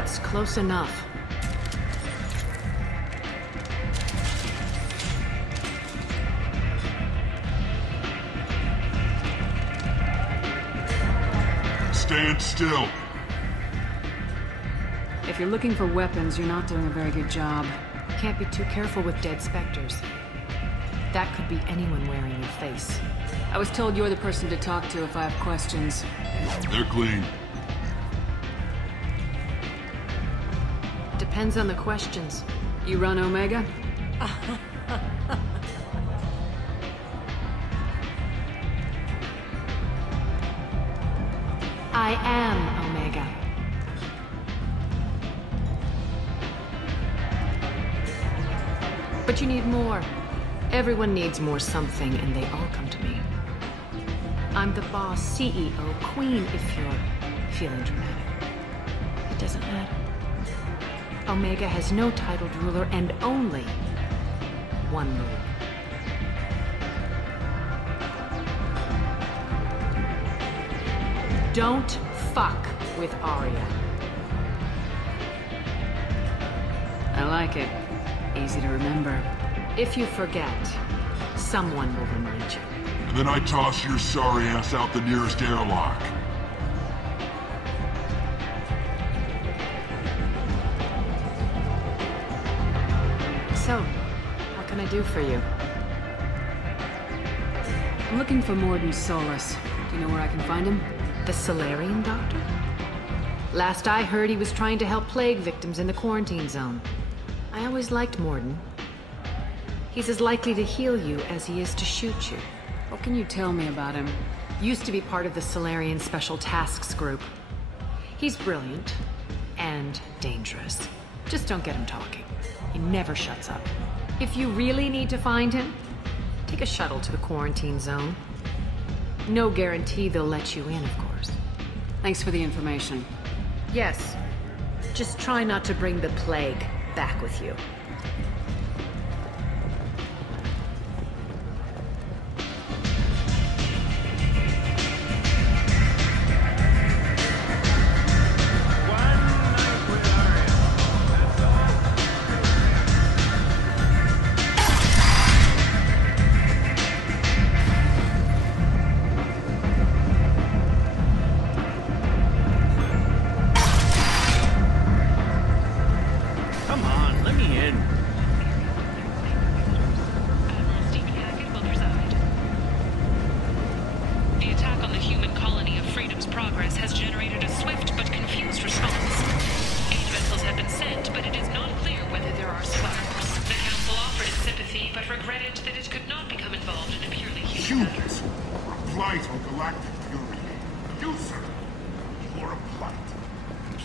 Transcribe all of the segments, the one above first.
That's close enough. Stand still. If you're looking for weapons, you're not doing a very good job. Can't be too careful with dead specters. That could be anyone wearing your face. I was told you're the person to talk to if I have questions. They're clean. Depends on the questions. You run Omega? I am Omega. But you need more. Everyone needs more something, and they all come to me. I'm the boss, CEO, queen, if you're feeling dramatic. It doesn't matter. Omega has no titled ruler and only one ruler. Don't fuck with Arya. I like it. Easy to remember. If you forget, someone will remind you. And then I toss your sorry ass out the nearest airlock. So, what can I do for you? I'm looking for Mordin Solus. Do you know where I can find him? The Salarian doctor? Last I heard, he was trying to help plague victims in the quarantine zone. I always liked Mordin. He's as likely to heal you as he is to shoot you. What can you tell me about him? Used to be part of the Salarian Special Tasks Group. He's brilliant and dangerous. Just don't get him talking. He never shuts up. If you really need to find him, take a shuttle to the quarantine zone. No guarantee they'll let you in, of course. Thanks for the information. Yes. Just try not to bring the plague back with you.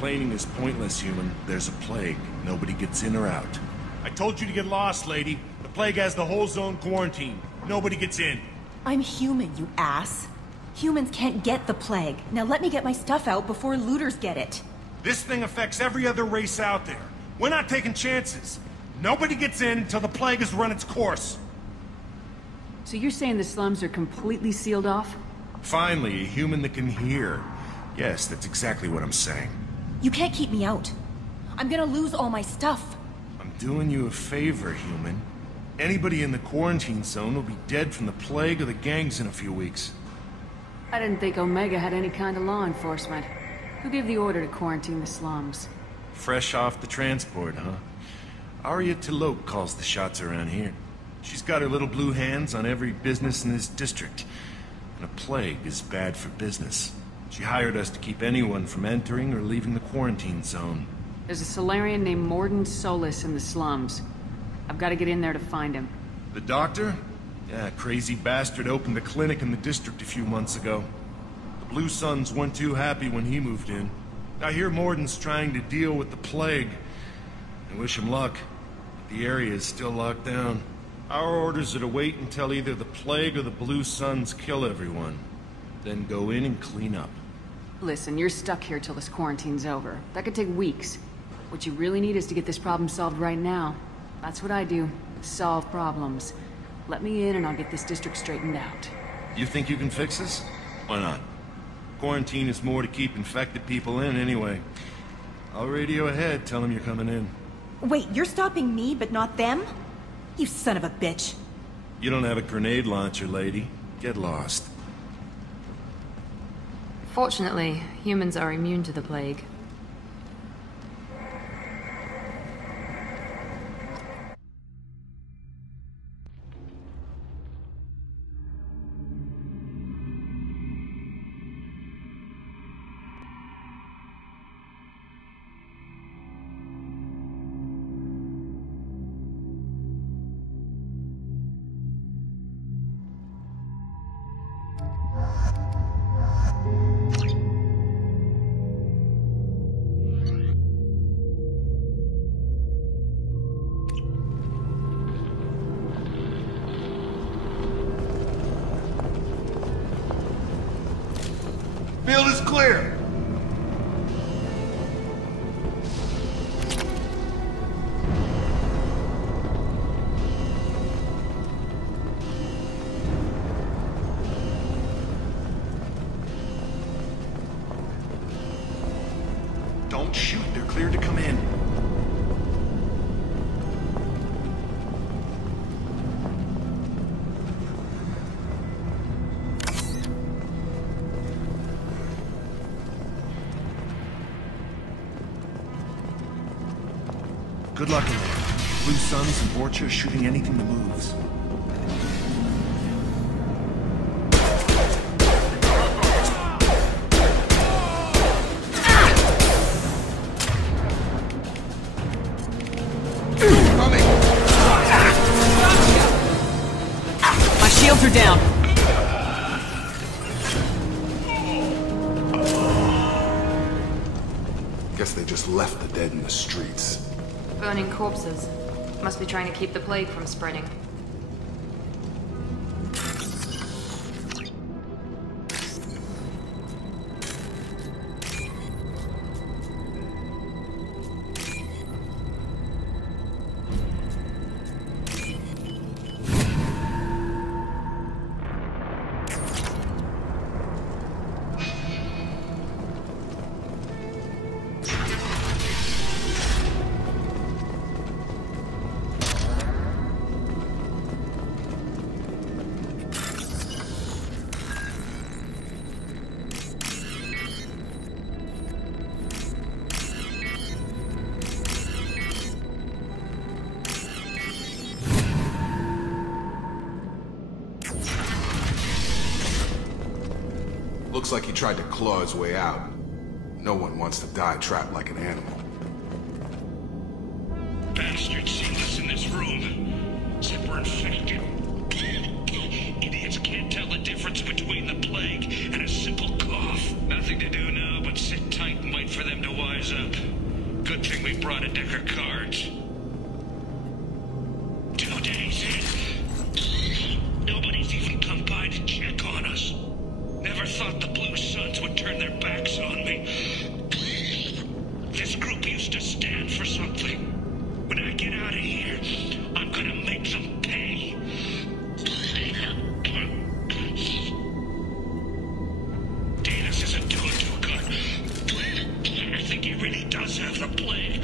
Complaining is pointless, human. There's a plague. Nobody gets in or out. I told you to get lost, lady. The plague has the whole zone quarantined. Nobody gets in. I'm human, you ass. Humans can't get the plague. Now let me get my stuff out before looters get it. This thing affects every other race out there. We're not taking chances. Nobody gets in until the plague has run its course. So you're saying the slums are completely sealed off? Finally, a human that can hear. Yes, that's exactly what I'm saying. You can't keep me out. I'm gonna lose all my stuff. I'm doing you a favor, human. Anybody in the quarantine zone will be dead from the plague or the gangs in a few weeks. I didn't think Omega had any kind of law enforcement. Who gave the order to quarantine the slums? Fresh off the transport, huh? Arya T'Loak calls the shots around here. She's got her little blue hands on every business in this district. And a plague is bad for business. She hired us to keep anyone from entering or leaving the quarantine zone. There's a Salarian named Mordin Solus in the slums. I've got to get in there to find him. The doctor? Yeah, crazy bastard opened a clinic in the district a few months ago. The Blue Suns weren't too happy when he moved in. I hear Mordin's trying to deal with the plague. I wish him luck. The area is still locked down. Our orders are to wait until either the plague or the Blue Suns kill everyone. Then go in and clean up. Listen, you're stuck here till this quarantine's over. That could take weeks. What you really need is to get this problem solved right now. That's what I do. Solve problems. Let me in and I'll get this district straightened out. You think you can fix this? Why not? Quarantine is more to keep infected people in anyway. I'll radio ahead, tell them you're coming in. Wait, you're stopping me, but not them? You son of a bitch. You don't have a grenade launcher, lady. Get lost. Fortunately, humans are immune to the plague. Field is clear! Don't shoot, they're cleared to come in. Good luck in there. Blue Suns and Vorcha shooting anything that moves. My shields are down. Guess they just left the dead in the streets. Burning corpses. Must be trying to keep the plague from spreading. Looks like he tried to claw his way out. No one wants to die trapped like an animal. Bastards seen us in this room. Said we're infected. Idiots can't tell the difference between the plague and a simple cough. Nothing to do now but sit tight and wait for them to wise up. Good thing we brought a deck of cards. 2 days in. Nobody's even come by to check on us. Never thought the Blue Suns would turn their backs on me. This group used to stand for something. When I get out of here, I'm gonna make them pay. Danis isn't doing too good. I think he really does have the plague.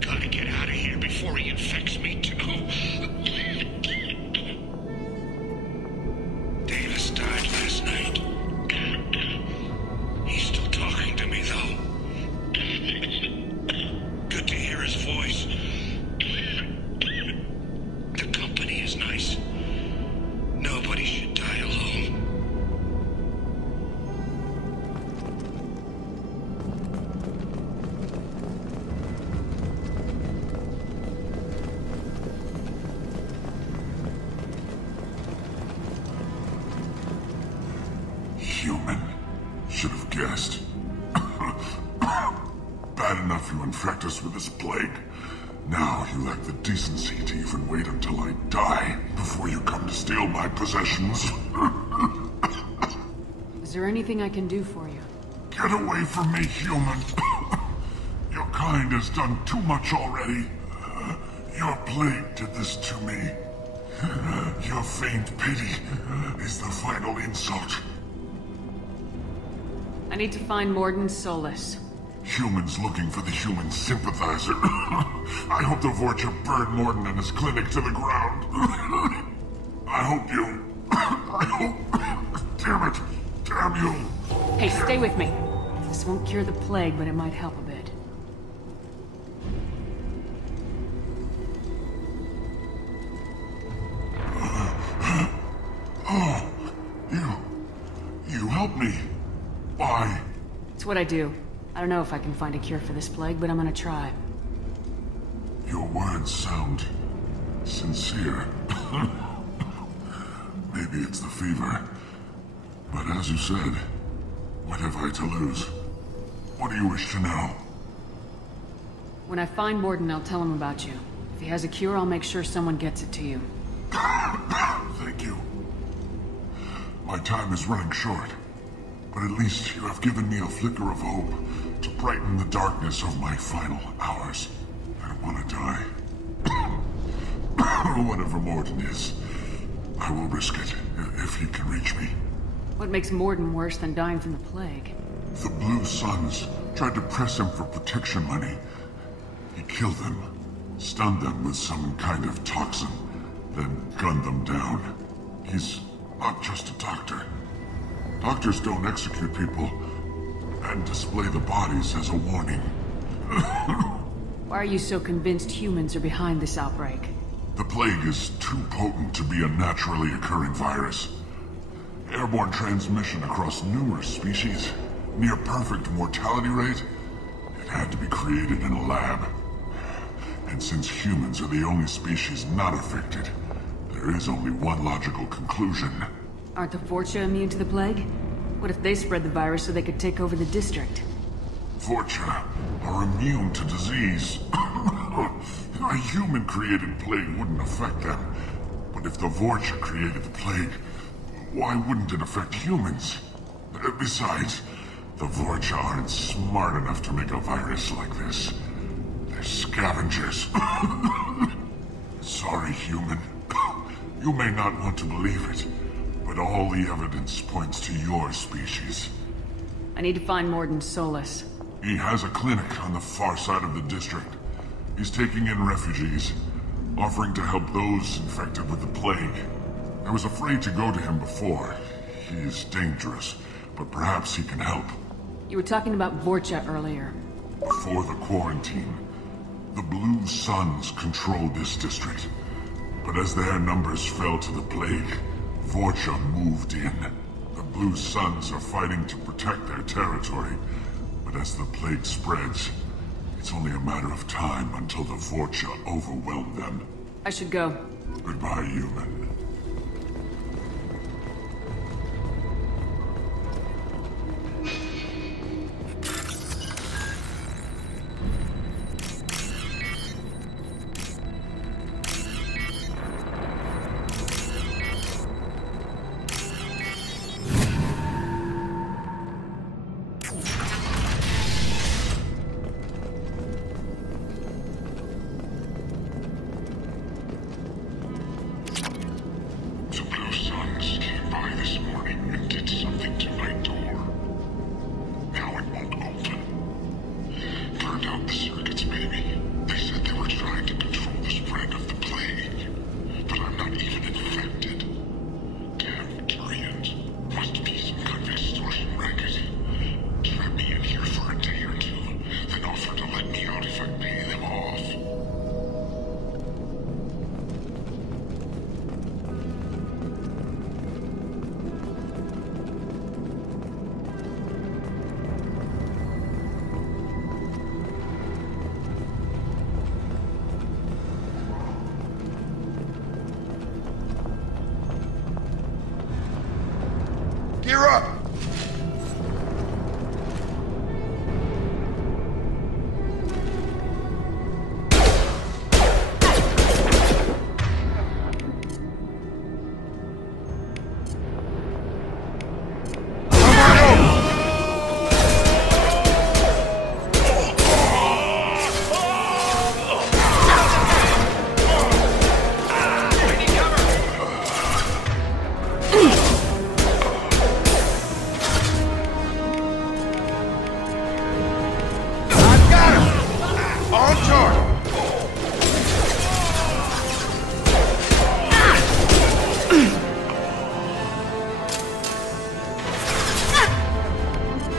Gotta get out of here before he infects me too. Davis died last night. He's still talking to me, though. Good to hear his voice. The company is nice. Nobody should die alone. Human. Should have guessed. Bad enough you infect us with this plague. Now you lack the decency to even wait until I die before you come to steal my possessions. Is there anything I can do for you? Get away from me, human. Your kind has done too much already. Your plague did this to me. Your faint pity is the final insult. I need to find Mordin Solus. Humans looking for the human sympathizer. I hope the Vorcha burned Mordin and his clinic to the ground. I hope you... I hope... Damn it. Damn you. Hey, stay with me. This won't cure the plague, but it might help a bit. You helped me. Why? It's what I do. I don't know if I can find a cure for this plague, but I'm gonna try. Your words sound sincere. Maybe it's the fever. But as you said, what have I to lose? What do you wish to know? When I find Mordin, I'll tell him about you. If he has a cure, I'll make sure someone gets it to you. Thank you. My time is running short, but at least you have given me a flicker of hope to brighten the darkness of my final hours. I don't want to die. Whatever Mordin is, I will risk it if he can reach me. What makes Mordin worse than dying from the plague? The Blue Suns tried to press him for protection money. He killed them, stunned them with some kind of toxin, then gunned them down. He's not just a doctor. Doctors don't execute people and display the bodies as a warning. Why are you so convinced humans are behind this outbreak? The plague is too potent to be a naturally occurring virus. Airborne transmission across numerous species, near perfect mortality rate. It had to be created in a lab. And since humans are the only species not affected, there is only one logical conclusion. Aren't the Vorcha immune to the plague? What if they spread the virus so they could take over the district? Vorcha are immune to disease. A human-created plague wouldn't affect them. But if the Vorcha created the plague, why wouldn't it affect humans? Besides, the Vorcha aren't smart enough to make a virus like this. They're scavengers. Sorry, human. You may not want to believe it, but all the evidence points to your species. I need to find Mordin Solus. He has a clinic on the far side of the district. He's taking in refugees, offering to help those infected with the plague. I was afraid to go to him before. He is dangerous, but perhaps he can help. You were talking about Vorcha earlier. Before the quarantine, the Blue Suns controlled this district. But as their numbers fell to the plague, Vorcha moved in. The Blue Suns are fighting to protect their territory, but as the plague spreads, it's only a matter of time until the Vorcha overwhelm them. I should go. Goodbye, human. On target!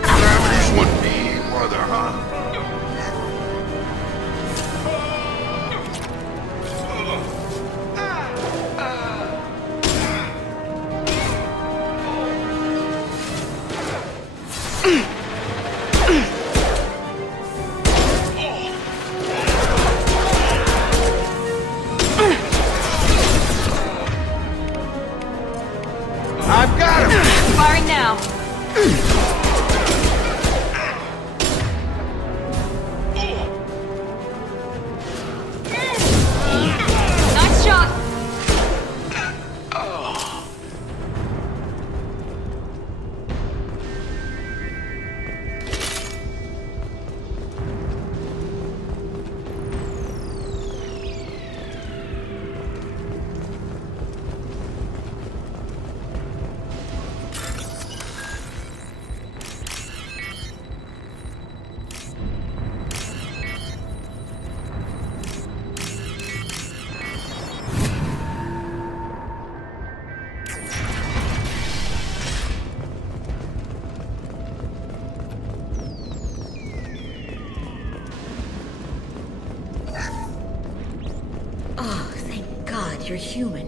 Gravity's one mean mother, huh? I've got him! Firing now. Nice shot. Oh, thank God you're human.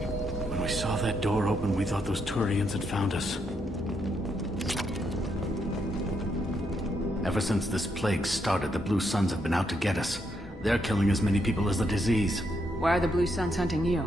When we saw that door open, we thought those Turians had found us. Ever since this plague started, the Blue Suns have been out to get us. They're killing as many people as the disease. Why are the Blue Suns hunting you?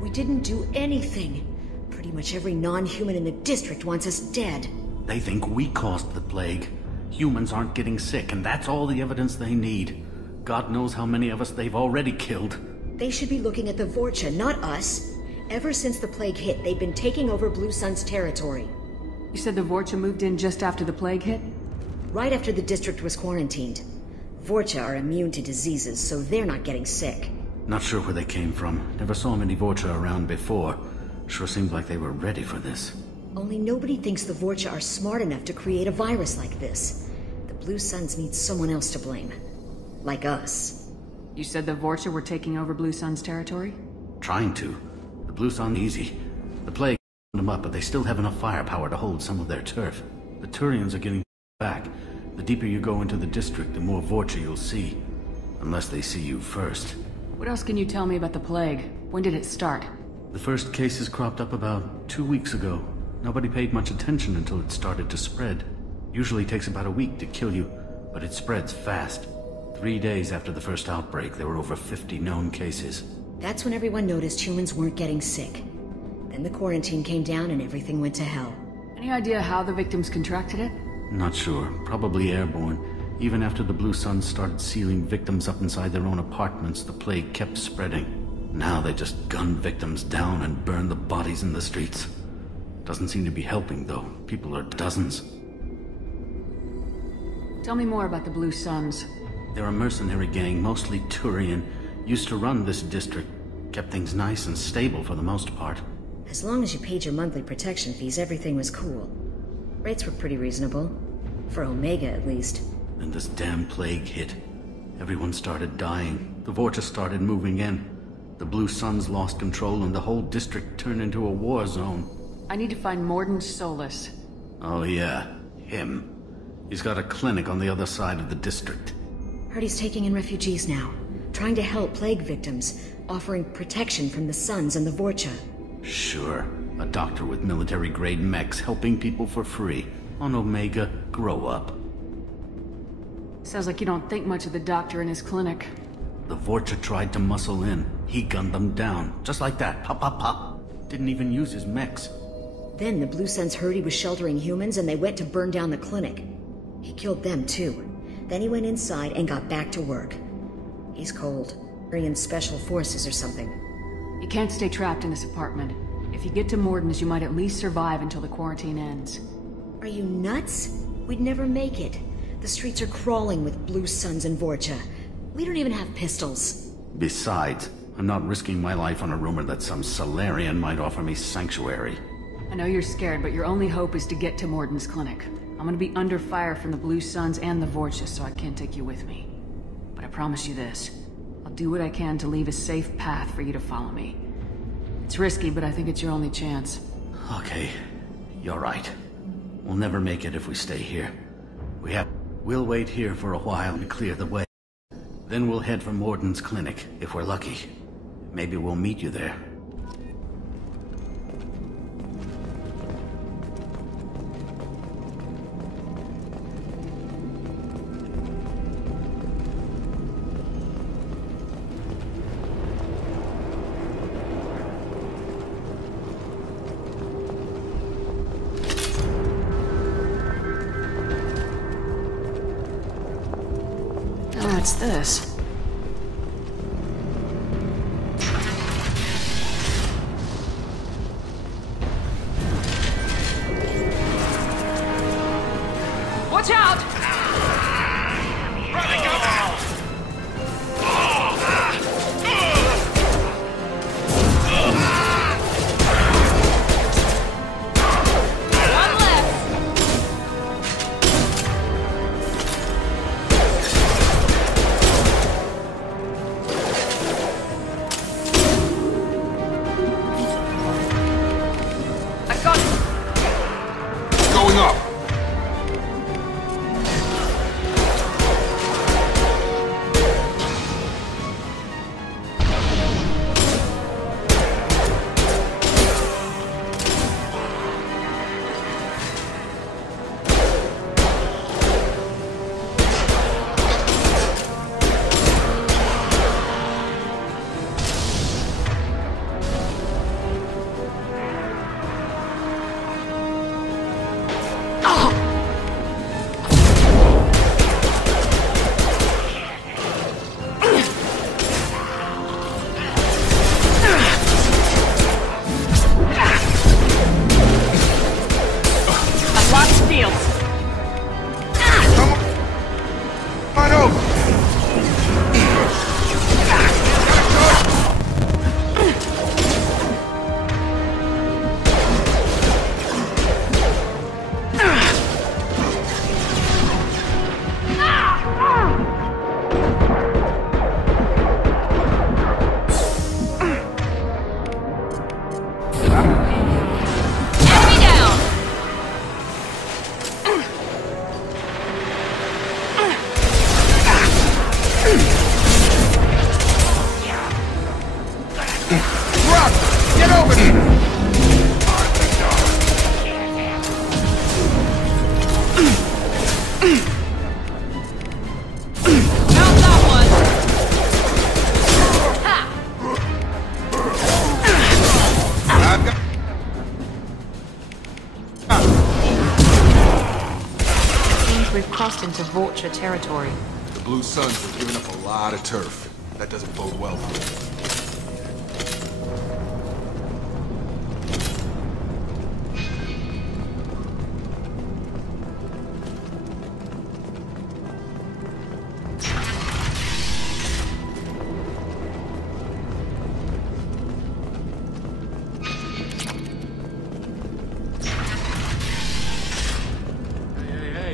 We didn't do anything. Pretty much every non-human in the district wants us dead. They think we caused the plague. Humans aren't getting sick, and that's all the evidence they need. God knows how many of us they've already killed. They should be looking at the Vorcha, not us. Ever since the plague hit, they've been taking over Blue Sun's territory. You said the Vorcha moved in just after the plague hit? Right after the district was quarantined. Vorcha are immune to diseases, so they're not getting sick. Not sure where they came from. Never saw many Vorcha around before. Sure seemed like they were ready for this. Only nobody thinks the Vorcha are smart enough to create a virus like this. The Blue Suns need someone else to blame. Like us. You said the Vorcha were taking over Blue Sun's territory? Trying to. The Blue Sun easy. The plague them up, but they still have enough firepower to hold some of their turf. The Turians are getting back. The deeper you go into the district, the more Vorcha you'll see. Unless they see you first. What else can you tell me about the plague? When did it start? The first cases cropped up about 2 weeks ago. Nobody paid much attention until it started to spread. Usually takes about a week to kill you, but it spreads fast. 3 days after the first outbreak, there were over 50 known cases. That's when everyone noticed humans weren't getting sick. Then the quarantine came down and everything went to hell. Any idea how the victims contracted it? Not sure. Probably airborne. Even after the Blue Suns started sealing victims up inside their own apartments, the plague kept spreading. Now they just gun victims down and burn the bodies in the streets. Doesn't seem to be helping, though. People are dozens. Tell me more about the Blue Suns. They're a mercenary gang, mostly Turian. Used to run this district. Kept things nice and stable for the most part. As long as you paid your monthly protection fees, everything was cool. Rates were pretty reasonable. For Omega, at least. Then this damn plague hit. Everyone started dying. The Vorcha started moving in. The Blue Suns lost control and the whole district turned into a war zone. I need to find Mordin Solus. Oh yeah, him. He's got a clinic on the other side of the district. Heard he's taking in refugees now. Trying to help plague victims. Offering protection from the Suns and the Vorcha. Sure. A doctor with military-grade mechs helping people for free. On Omega, grow up. Sounds like you don't think much of the doctor in his clinic. The Vorcha tried to muscle in. He gunned them down. Just like that. Pop, pop, pop. Didn't even use his mechs. Then the Blue Suns heard he was sheltering humans and they went to burn down the clinic. He killed them too. Then he went inside and got back to work. He's cold. Bringing special forces or something. You can't stay trapped in this apartment. If you get to Mordin's, you might at least survive until the quarantine ends. Are you nuts? We'd never make it. The streets are crawling with Blue Suns and Vorcha. We don't even have pistols. Besides, I'm not risking my life on a rumor that some Salarian might offer me sanctuary. I know you're scared, but your only hope is to get to Mordin's clinic. I'm gonna be under fire from the Blue Suns and the Vorcha, so I can't take you with me. But I I promise you this. I'll do what I can to leave a safe path for you to follow me. It's risky, but I think it's your only chance. Okay, you're right. We'll never make it if we stay here. We'll wait here for a while and clear the way. Then we'll head for Morden's clinic, if we're lucky. Maybe we'll meet you there. What's this? Watch out! Running up! One left! I got it! Going up! We've crossed into Vulture territory. The Blue Suns are giving up a lot of turf. That doesn't bode well for us.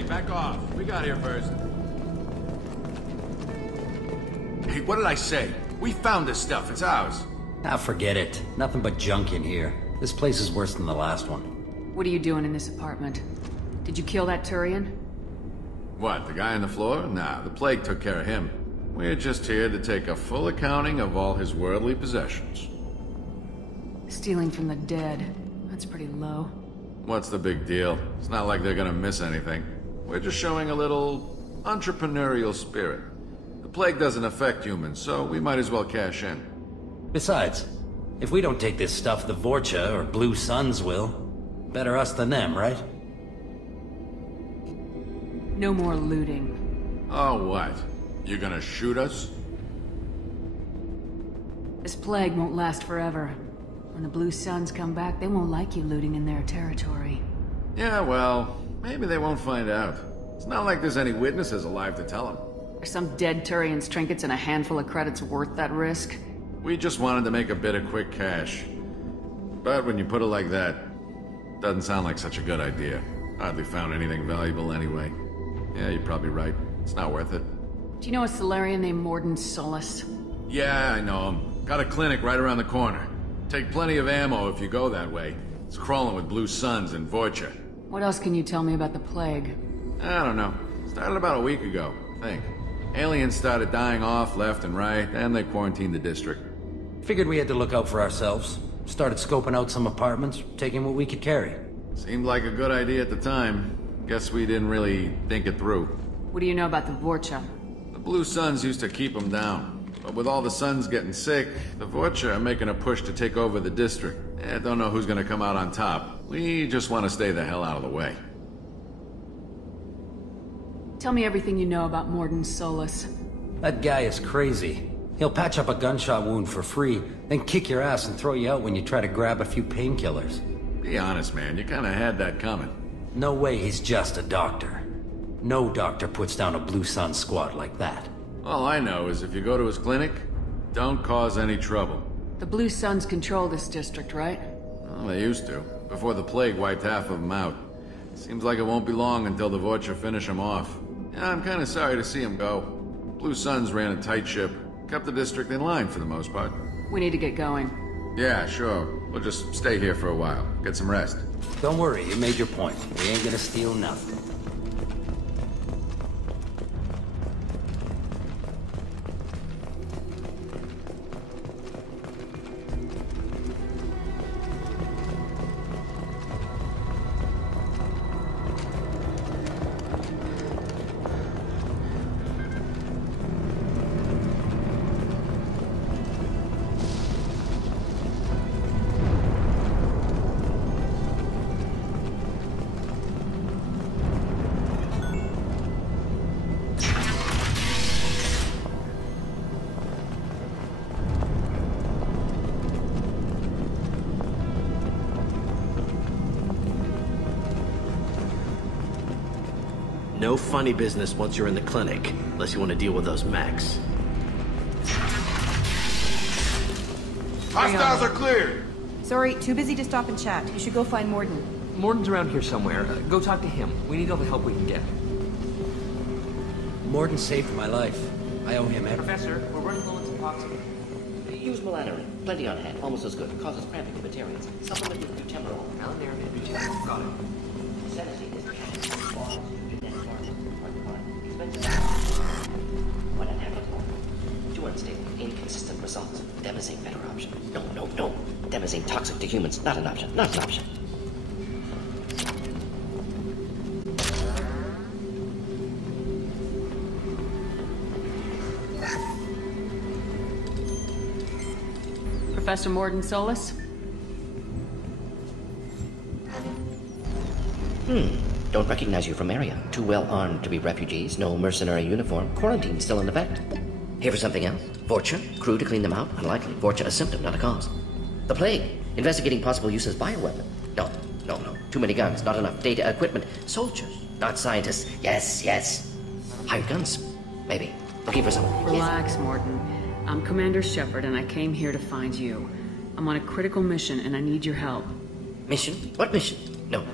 Back off. We got here first. Hey, what did I say? We found this stuff. It's ours. Ah, forget it. Nothing but junk in here. This place is worse than the last one. What are you doing in this apartment? Did you kill that Turian? What, the guy on the floor? Nah, the plague took care of him. We're just here to take a full accounting of all his worldly possessions. Stealing from the dead. That's pretty low. What's the big deal? It's not like they're gonna miss anything. We're just showing a little entrepreneurial spirit. The plague doesn't affect humans, so we might as well cash in. Besides, if we don't take this stuff, the Vorcha or Blue Suns will. Better us than them, right? No more looting. Oh, what? You gonna shoot us? This plague won't last forever. When the Blue Suns come back, they won't like you looting in their territory. Yeah, well, maybe they won't find out. It's not like there's any witnesses alive to tell them. Are some dead Turian's trinkets and a handful of credits worth that risk? We just wanted to make a bit of quick cash. But when you put it like that, doesn't sound like such a good idea. Hardly found anything valuable anyway. Yeah, you're probably right. It's not worth it. Do you know a Solarian named Mordin Solus? Yeah, I know him. Got a clinic right around the corner. Take plenty of ammo if you go that way. It's crawling with Blue Suns and Vorcha. What else can you tell me about the plague? I don't know. Started about a week ago, I think. Aliens started dying off left and right, and they quarantined the district. Figured we had to look out for ourselves. Started scoping out some apartments, taking what we could carry. Seemed like a good idea at the time. Guess we didn't really think it through. What do you know about the Vorcha? The Blue Suns used to keep them down. But with all the Suns getting sick, the Vorcha are making a push to take over the district. Don't know who's gonna come out on top. We just want to stay the hell out of the way. Tell me everything you know about Mordin Solus. That guy is crazy. He'll patch up a gunshot wound for free, then kick your ass and throw you out when you try to grab a few painkillers. Be honest, man. You kinda had that coming. No way he's just a doctor. No doctor puts down a Blue Sun squad like that. All I know is if you go to his clinic, don't cause any trouble. The Blue Suns control this district, right? Well, they used to, before the plague wiped half of them out. Seems like it won't be long until the Vorcha finish them off. Yeah, I'm kinda sorry to see him go. Blue Suns ran a tight ship, kept the district in line for the most part. We need to get going. Yeah, sure. We'll just stay here for a while, get some rest. Don't worry, you made your point. We ain't gonna steal nothing. No funny business once you're in the clinic, unless you want to deal with those mechs. Hostiles are cleared! Sorry, too busy to stop and chat. You should go find Mordin. Mordin's around here somewhere. Go talk to him. We need all the help we can get. Mordin saved my life. I owe him everything. Professor, we're running low on some toxin. Use melanorin. Plenty on hand. Almost as good. Causes cramping to materials. Supplement with butemerol. Allonerin and butemerol. Got it. Sedative is what an applicable. Too unstable. Inconsistent results. Demazine better option. No. Demazine toxic to humans. Not an option. Not an option. Professor Mordin Solus? Don't recognize you from area. Too well armed to be refugees. No mercenary uniform. Quarantine still in effect. Here for something else? Vorcha? Crew to clean them out? Unlikely. Vorcha a symptom, not a cause. The plague. Investigating possible use as bioweapon. No. Too many guns. Not enough data, equipment. Soldiers, not scientists. Yes. Hired guns. Maybe. Looking for someone. Relax, Mordin. I'm Commander Shepard, and I came here to find you. I'm on a critical mission, and I need your help. Mission? What mission? No.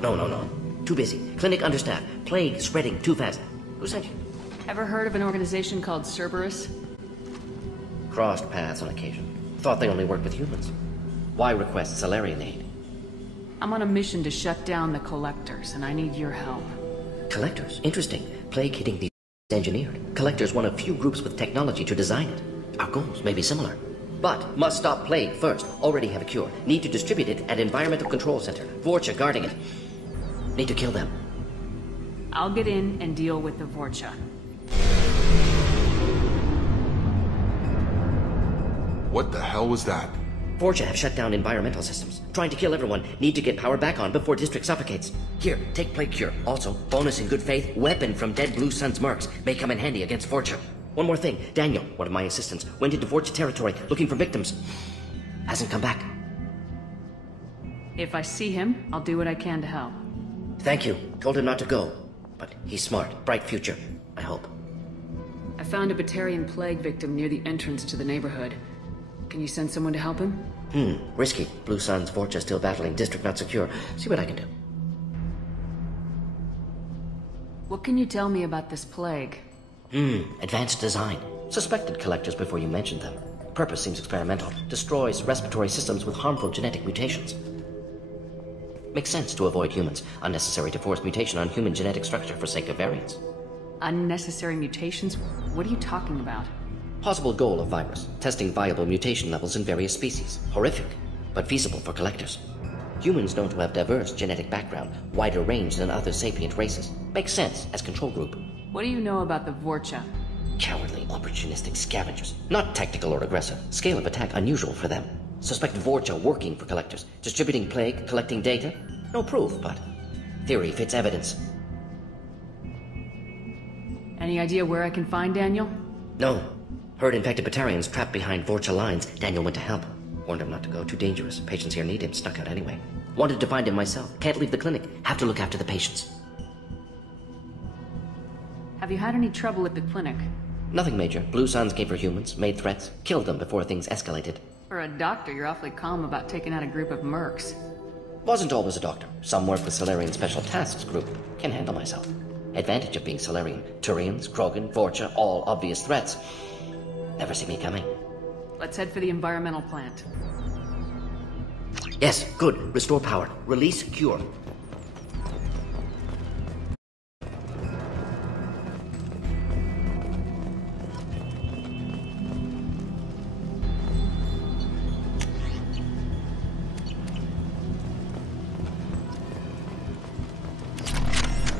Too busy. Clinic understaffed. Plague spreading too fast. Who sent you? Ever heard of an organization called Cerberus? Crossed paths on occasion. Thought they only worked with humans. Why request Solarian aid? I'm on a mission to shut down the Collectors, and I need your help. Collectors? Interesting. Plague hitting these engineered. Collectors one of few groups with technology to design it. Our goals may be similar. But must stop plague first. Already have a cure. Need to distribute it at Environmental Control Center. Vorcha guarding it. Need to kill them. I'll get in and deal with the Vorcha. What the hell was that? Vorcha have shut down environmental systems. Trying to kill everyone. Need to get power back on before district suffocates. Here, take plague cure. Also, bonus in good faith, weapon from dead Blue Sun's mercs. May come in handy against Vorcha. One more thing. Daniel, one of my assistants, went into Vorcha territory looking for victims. Hasn't come back. If I see him, I'll do what I can to help. Thank you. Told him not to go. But he's smart. Bright future. I hope. I found a Batarian plague victim near the entrance to the neighborhood. Can you send someone to help him? Risky. Blue Sun's Vorcha still battling. District not secure. See what I can do. What can you tell me about this plague? Advanced design. Suspected collectors before you mentioned them. Purpose seems experimental. Destroys respiratory systems with harmful genetic mutations. Makes sense to avoid humans. Unnecessary to force mutation on human genetic structure for sake of variance. Unnecessary mutations? What are you talking about? Possible goal of virus. Testing viable mutation levels in various species. Horrific, but feasible for collectors. Humans known to have diverse genetic background, wider range than other sapient races. Makes sense as control group. What do you know about the Vorcha? Cowardly, opportunistic scavengers. Not tactical or aggressive. Scale of attack unusual for them. Suspect Vorcha working for collectors. Distributing plague, collecting data. No proof, but theory fits evidence. Any idea where I can find Daniel? No. Heard infected Batarians trapped behind Vorcha lines. Daniel went to help. Warned him not to go, too dangerous. Patients here need him, snuck out anyway. Wanted to find him myself. Can't leave the clinic. Have to look after the patients. Have you had any trouble at the clinic? Nothing major. Blue Suns came for humans, made threats, killed them before things escalated. For a doctor, you're awfully calm about taking out a group of mercs. Wasn't always a doctor. Some work with Salarian Special Tasks Group. Can handle myself. Advantage of being Salarian. Turians, Krogan, Vorcha, all obvious threats. Never see me coming. Let's head for the environmental plant. Yes, good. Restore power. Release cure.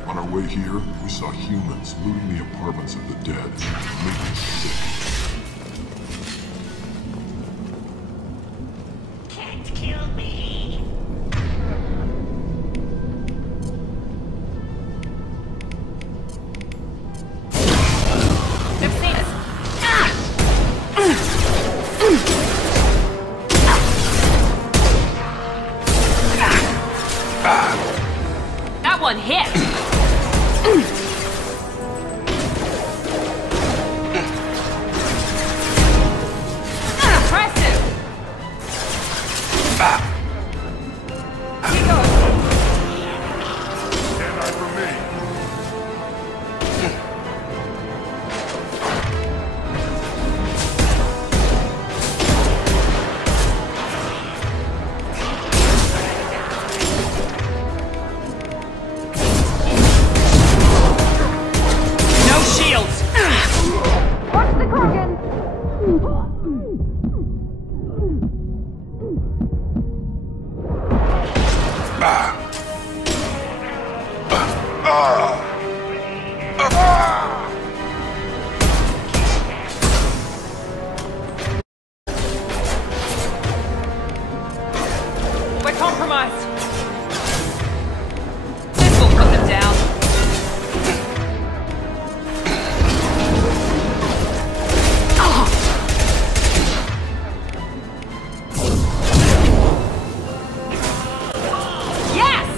On our way here, we saw humans looting the apartments of the dead. Made me sick. Can't kill me. They've seen us. That one hit! We're compromised. This will put them down. Yes!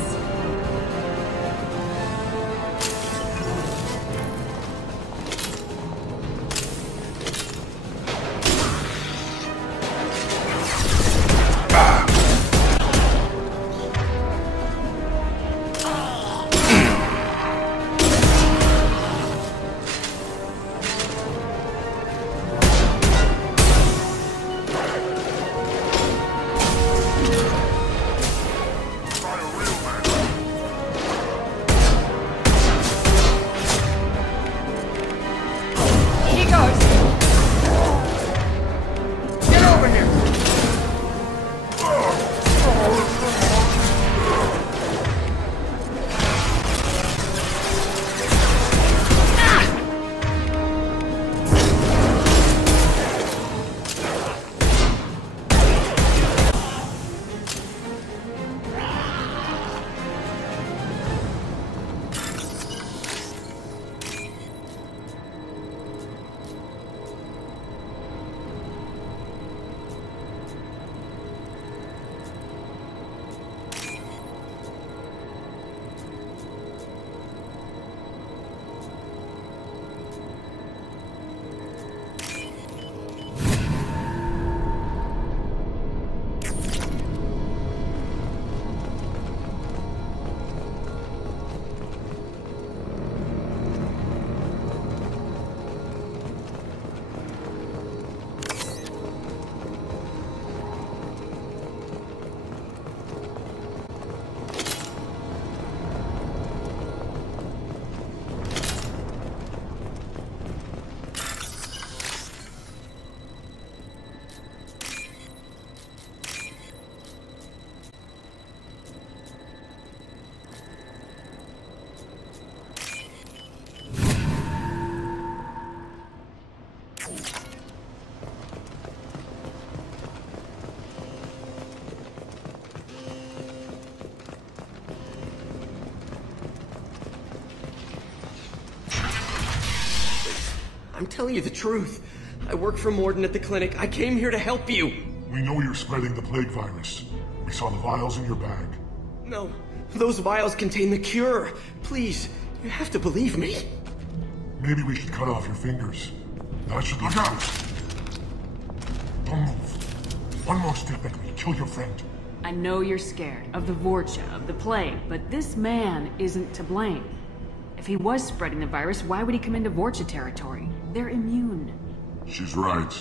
I'm telling you the truth. I work for Morden at the clinic. I came here to help you. We know you're spreading the plague virus. We saw the vials in your bag. No, those vials contain the cure. Please, you have to believe me. Maybe we should cut off your fingers. That should look out. Don't move. One more step and we'll kill your friend. I know you're scared of the Vorcha, of the plague, but this man isn't to blame. If he was spreading the virus, why would he come into Vorcha territory? They're immune. She's right.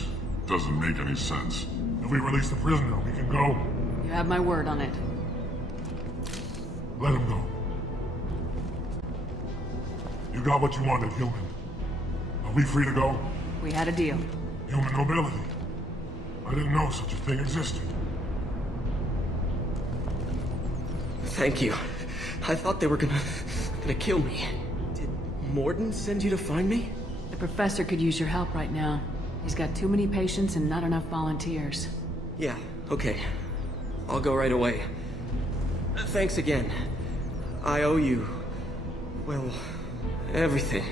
Doesn't make any sense. If we release the prisoner, we can go. You have my word on it. Let him go. You got what you wanted, human. Are we free to go? We had a deal. Human nobility. I didn't know such a thing existed. Thank you. I thought they were gonna kill me. Did Morden send you to find me? The professor could use your help right now. He's got too many patients and not enough volunteers. Yeah, okay. I'll go right away. Thanks again. I owe you, well, everything.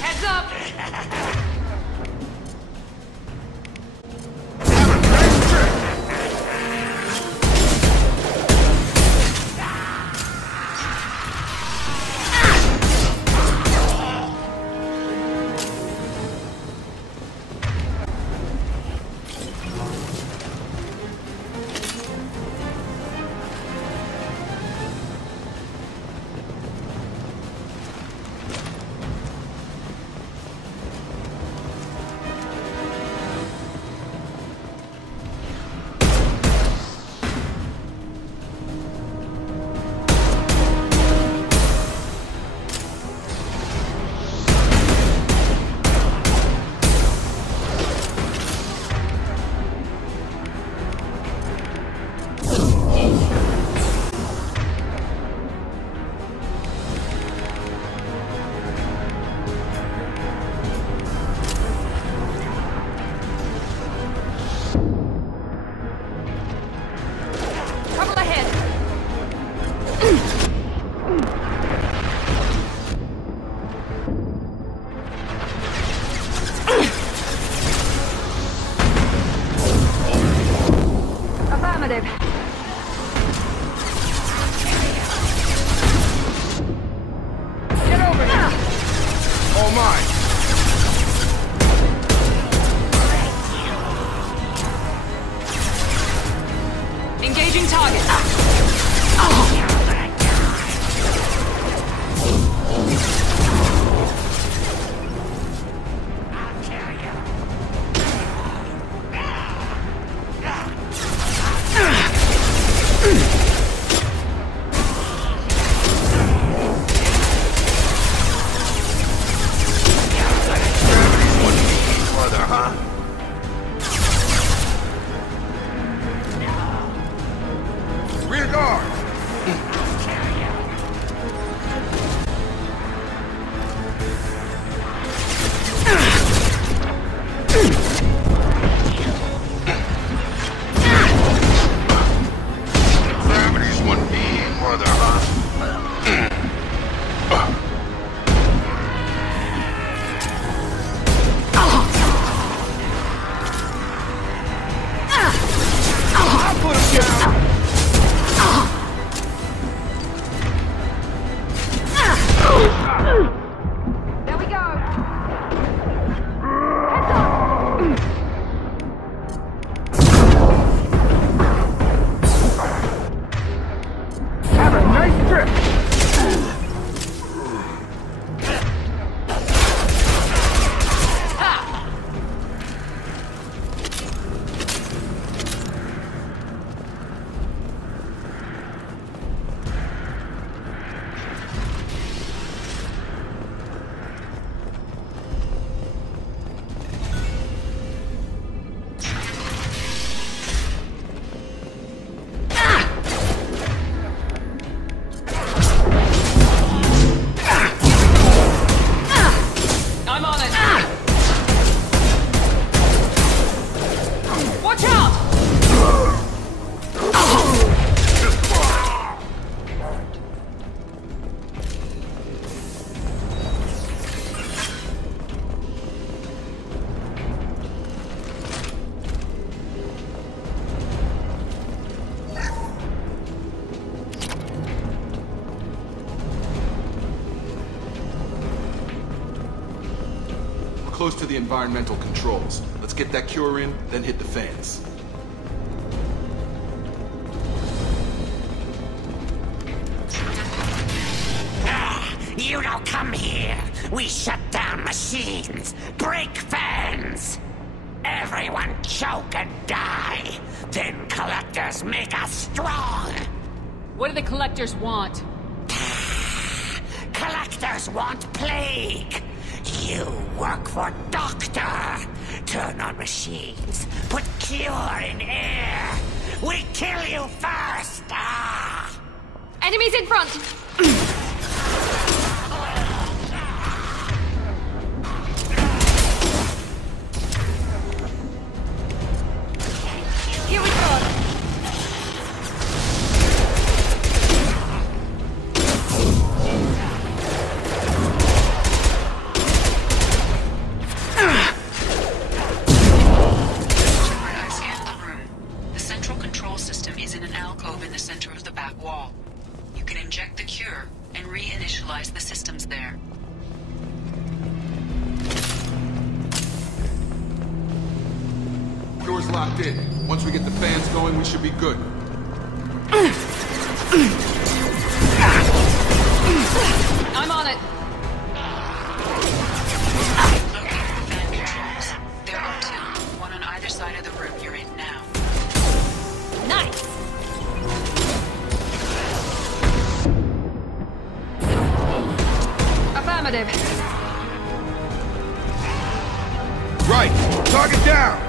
Heads up! Engaging target. close to the environmental controls. Let's get that cure in, then hit the fans. You don't come here. We shut down machines, break fans. Everyone choke and die. Then collectors make us strong. What do the collectors want? Collectors want plague. You work for Doctor. Turn on machines. Put cure in air. We kill you first. Enemies in front. Here we go. I scanned the room. The central control system is in an alcove in the center of the back wall. You can inject the cure and reinitialize the systems there. Door's locked in. Once we get the fans going, we should be good. I'm on it. Fan controls. There are two, one on either side of the room you're in now. Nice. Affirmative. Right! Target down!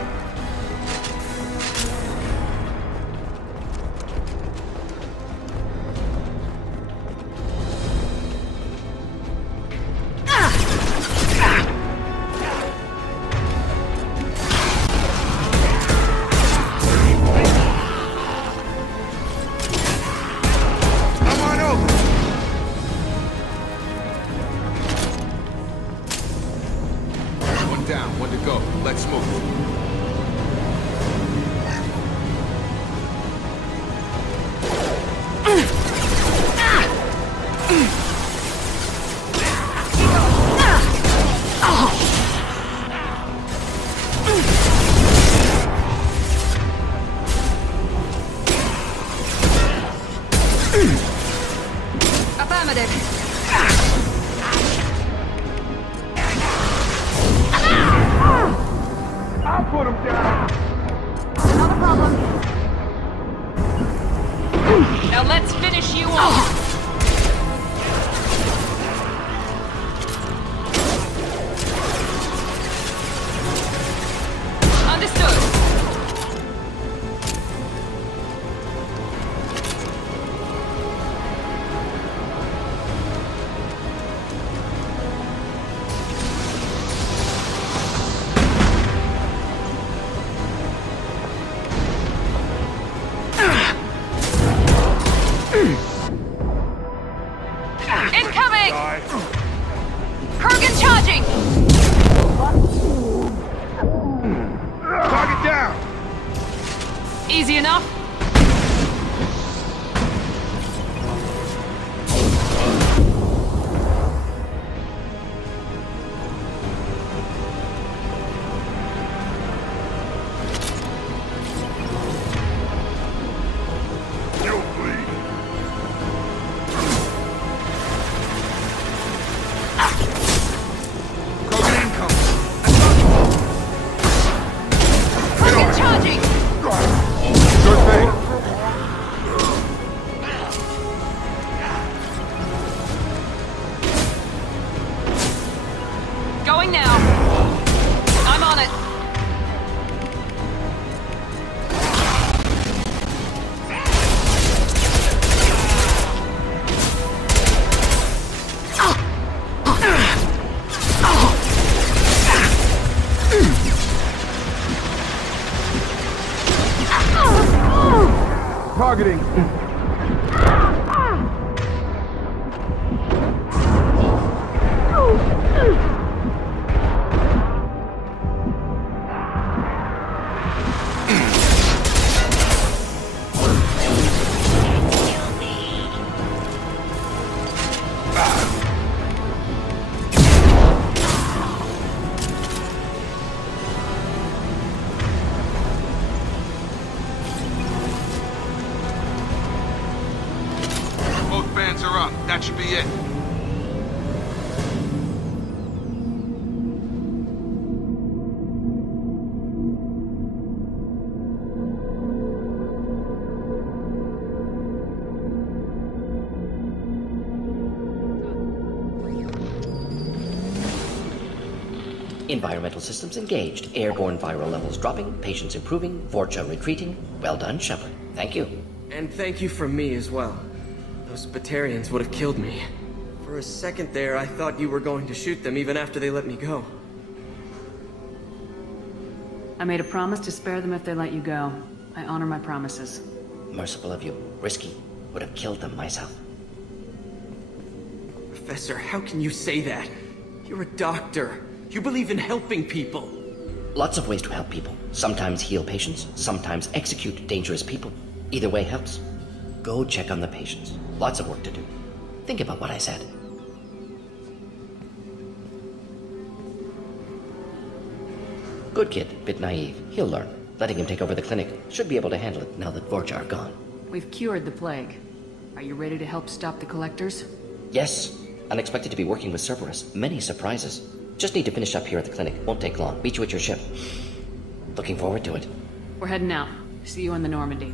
Come on over! One down, one to go. Let's move. Affirmative. I'll put him down! Not a problem. Now let's finish you off. Understood. Incoming! Kurgan charging! Target down! Easy enough. You'll bleed. Krogan incoming! Kurgan charging! Sure thing! Going now. I'm on it. Targeting! should be it. Environmental systems engaged. Airborne viral levels dropping. Patients improving. Vorcha retreating. Well done, Shepard. Thank you. And thank you from me as well. Those Batarians would have killed me. For a second there, I thought you were going to shoot them even after they let me go. I made a promise to spare them if they let you go. I honor my promises. Merciful of you. Risky. Would have killed them myself. Professor, how can you say that? You're a doctor. You believe in helping people. Lots of ways to help people. Sometimes heal patients, sometimes execute dangerous people. Either way helps. Go check on the patients. Lots of work to do. Think about what I said. Good kid, bit naive. He'll learn. Letting him take over the clinic. Should be able to handle it now that Vorcha are gone. We've cured the plague. Are you ready to help stop the collectors? Yes. Unexpected to be working with Cerberus. Many surprises. Just need to finish up here at the clinic. Won't take long. Meet you at your ship. Looking forward to it. We're heading out. See you on the Normandy.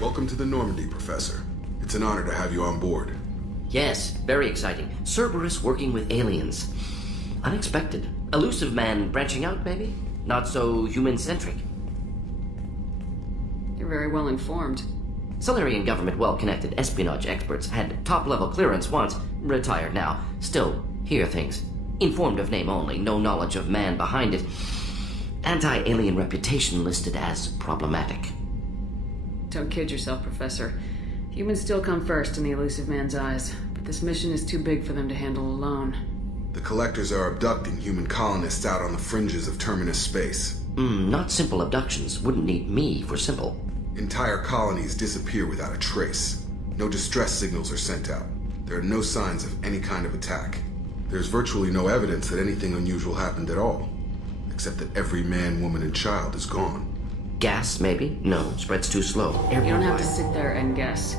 Welcome to the Normandy, Professor. It's an honor to have you on board. Yes, very exciting. Cerberus working with aliens. Unexpected. Elusive man branching out, maybe? Not so human-centric. You're very well informed. Solarian government well-connected espionage experts had top-level clearance once. Retired now. Still, hear things. Informed of name only, no knowledge of man behind it. Anti-alien reputation listed as problematic. Don't kid yourself, Professor. Humans still come first in the elusive man's eyes, but this mission is too big for them to handle alone. The Collectors are abducting human colonists out on the fringes of Terminus space. Not simple abductions. Wouldn't need me for simple. Entire colonies disappear without a trace. No distress signals are sent out. There are no signs of any kind of attack. There's virtually no evidence that anything unusual happened at all, except that every man, woman, and child is gone. Gas, maybe? No, spreads too slow. You don't have to sit there and guess.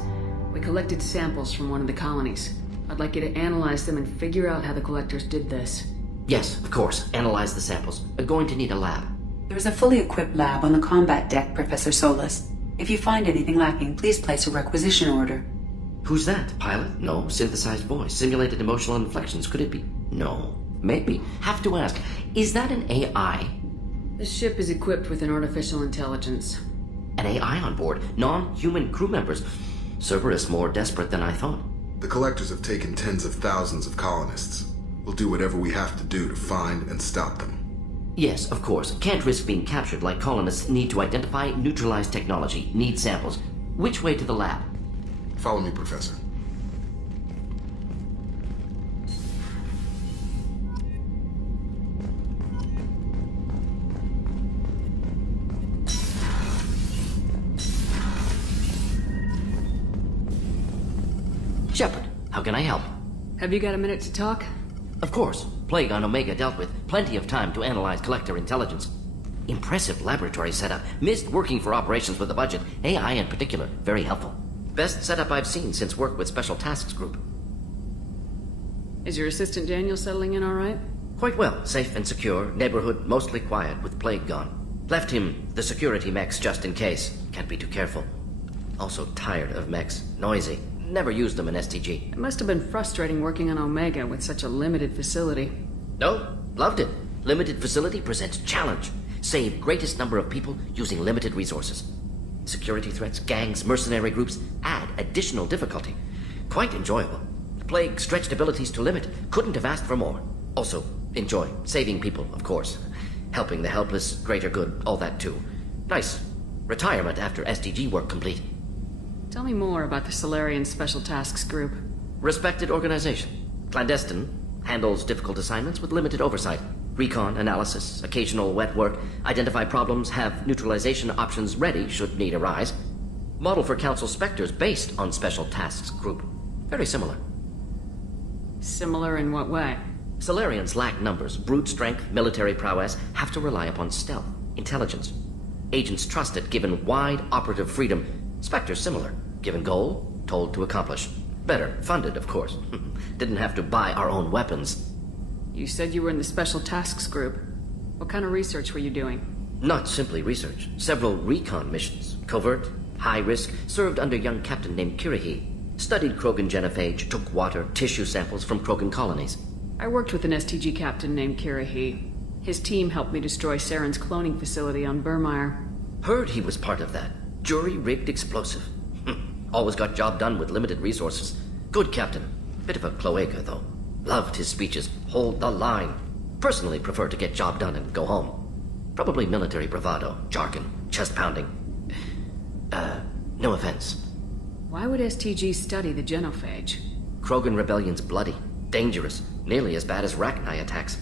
We collected samples from one of the colonies. I'd like you to analyze them and figure out how the Collectors did this. Yes, of course. Analyze the samples. Going to need a lab. There's a fully equipped lab on the combat deck, Professor Solas. If you find anything lacking, please place a requisition order. Who's that? Pilot? No. Synthesized voice. Simulated emotional inflections. Could it be? No. Maybe. Have to ask. Is that an AI? This ship is equipped with an artificial intelligence. An AI on board? Non-human crew members? Cerberus more desperate than I thought. The Collectors have taken tens of thousands of colonists. We'll do whatever we have to do to find and stop them. Yes, of course. Can't risk being captured like colonists need to identify, neutralize technology, need samples. Which way to the lab? Follow me, Professor. Shepard, how can I help? Have you got a minute to talk? Of course. Plague on Omega dealt with. Plenty of time to analyze Collector intelligence. Impressive laboratory setup. Missed working for operations with a budget. AI in particular. Very helpful. Best setup I've seen since work with Special Tasks Group. Is your assistant Daniel settling in all right? Quite well. Safe and secure. Neighborhood mostly quiet with Plague gone. Left him the security mechs just in case. Can't be too careful. Also tired of mechs. Noisy. Never used them in STG. It must have been frustrating working on Omega with such a limited facility. No, loved it. Limited facility presents challenge. Save greatest number of people using limited resources. Security threats, gangs, mercenary groups add additional difficulty. Quite enjoyable. Plague stretched abilities to limit. Couldn't have asked for more. Also, enjoy. Saving people, of course. Helping the helpless, greater good, all that too. Nice. Retirement after STG work complete. Tell me more about the Solarian Special Tasks Group. Respected organization. Clandestine, Handles difficult assignments with limited oversight. Recon, analysis, occasional wet work, identify problems, have neutralization options ready should need arise. Model for Council Spectres based on Special Tasks Group. Very similar. Similar in what way? Salarians lack numbers, brute strength, military prowess, have to rely upon stealth, intelligence. Agents trusted, given wide operative freedom. Spectres similar, given goal, told to accomplish. Better, funded, of course. Didn't have to buy our own weapons. You said you were in the Special Tasks Group. What kind of research were you doing? Not simply research. Several recon missions. Covert, high risk, served under a young captain named Kirrahe. Studied Krogan genophage, took water, tissue samples from Krogan colonies. I worked with an STG captain named Kirrahe. His team helped me destroy Saren's cloning facility on Burmire. Heard he was part of that. Jury-rigged explosive. Always got job done with limited resources. Good captain. Bit of a cloaca, though. Loved his speeches. Hold the line. Personally prefer to get job done and go home. Probably military bravado, jargon, chest pounding. No offense. Why would STG study the genophage? Krogan rebellion's bloody, dangerous, nearly as bad as Rachni attacks.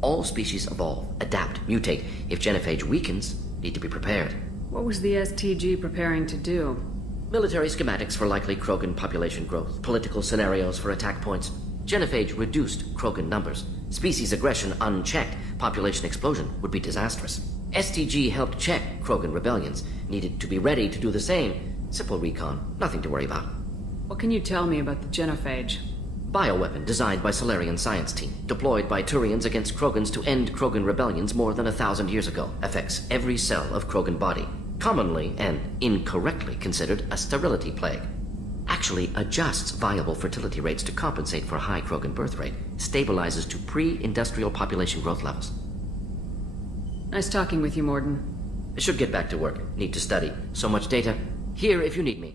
All species evolve, adapt, mutate. If genophage weakens, need to be prepared. What was the STG preparing to do? Military schematics for likely Krogan population growth, political scenarios for attack points. Genophage reduced Krogan numbers. Species aggression unchecked, population explosion would be disastrous. STG helped check Krogan rebellions, needed to be ready to do the same. Simple recon, nothing to worry about. What can you tell me about the genophage? Bioweapon designed by Salarian science team, deployed by Turians against Krogans to end Krogan rebellions more than 1,000 years ago. Affects every cell of Krogan body. Commonly and incorrectly considered a sterility plague. Actually adjusts viable fertility rates to compensate for a high Krogan birth rate. Stabilizes to pre-industrial population growth levels. Nice talking with you, Mordin. I should get back to work. Need to study. So much data. Here if you need me.